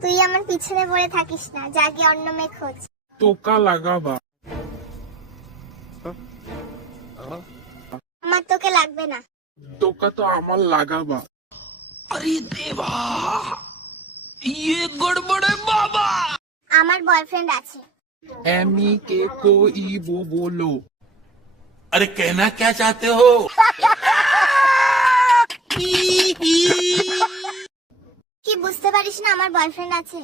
তুই আমার পিছনে পড়ে থাকিস না, যা গিয়ে অন্য মেয়ে খোঁজ। টোকা লাগাবা। আমার তোকে লাগবে না। টোকা তো আমার লাগাবা। अरे देवा, ये गड़बड़ है बाबा। আমার বয়ফ্রেন্ড আছে। एमी के कोई वो बोलो। अरे कहना क्या चाहते हो? কি বুঝতে পারিস না আমার বয়ফ্রেন্ড আছে?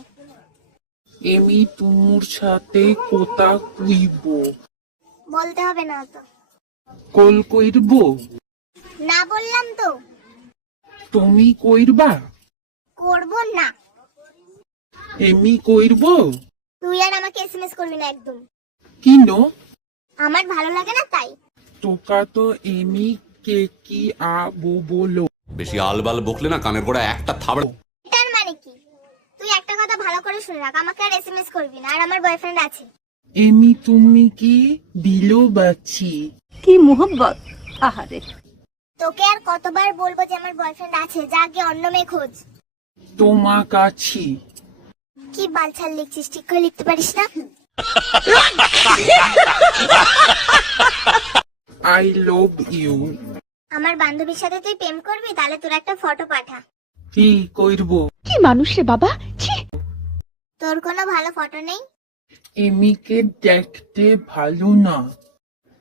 एमी तुमुर साथे कोता कुइबो। বলতে হবে না তো। कल कइरबो। না বললাম তো। তুমি কইরবা। করব না। এমি কইরবো। তুই আর আমাকে এসএমএস করবি না একদম। কিনো? আমার ভালো লাগে না তাই। টোকা তো এমি কে কি আবো বলো। বেশি আলবাল বকলে না কানের গোড়া একটা থাবড়া। এটার মানে কি? তুই একটা কথা ভালো করে শুনে রাখ, আমাকে আর এসএমএস করবি না, আর আমার বয়ফ্রেন্ড আছে। এমি তুমি কি দিলো বাচ্চি? কি মোহব্বত। আহারে, তোকে আর কতবার বলবো যে আমার বয়ফ্রেন্ড আছে, যা গিয়ে অন্য মেয়ে খোঁজ। তোমা কাছি। কি বালছাল লিখছিস, ঠিক করে লিখতে পারিস না? I love you. আমার বান্ধবীর সাথে তুই প্রেম করবি? তাহলে তোর একটা ফটো পাঠা। কি কইরবো? কি মানুষ রে বাবা, ছি। তোর কোনো ভালো ফটো নেই? এমিকে দেখতে ভালো না,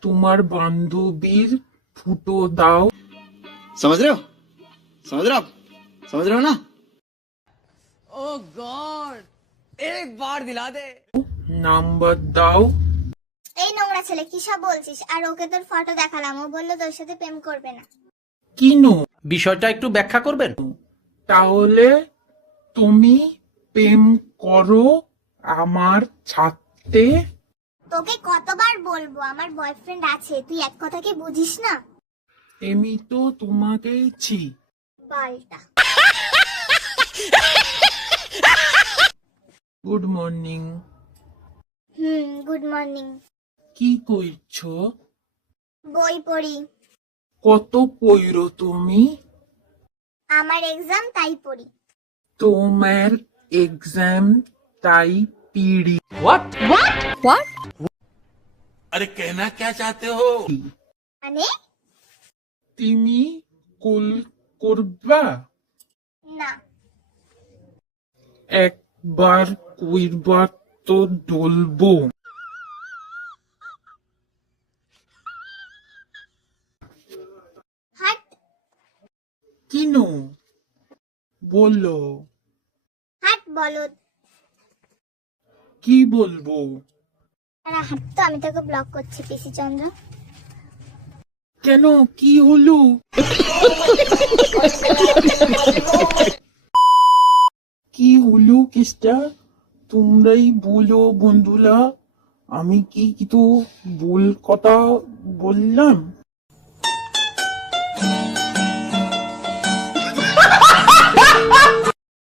তোমার বান্ধবীর ফুটো দাও। समझ रहे हो? समझ रहे हो आप? समझ रहे हो ना? ओह गॉड, एक बार दिला दे। নাম্বার দাও। এই নোংরা ছেলে, কি সব বলছিস? আর ওকে তোর ফটো দেখালাম, ও বললো তোর সাথে প্রেম করবে না। কিনো? বিষয়টা একটু ব্যাখ্যা করবেন? তাহলে তুমি প্রেম করো আমার সাথে। তোকে কতবার বলবো আমার বয়ফ্রেন্ড আছে, তুই এক কথা কি বুঝিস না? এমি তো তোমাকেই ছি। বালটা। Good morning. Good morning. কি কইছো? বই পড়ি। কত পইরো তুমি? আমার এক্সাম তাই পড়ি। তোমার এক্সাম তাই পিড়ি। হোয়াট? अरे कहना क्या चाहते हो? মানে? তুমি কল করবা? না। একবার কইরবা তো ডলবো। হাট। কিনো? বলো। হাট বলদ। কি বলবো? আরে হাট তো, আমি তোকে ব্লক করছি পিসি চন্দ্র। কেন, কি হলো? কি হলো কেসটা? তোমরাই বলো বন্ধুরা, আমি কি তো ভুল কথা বললাম?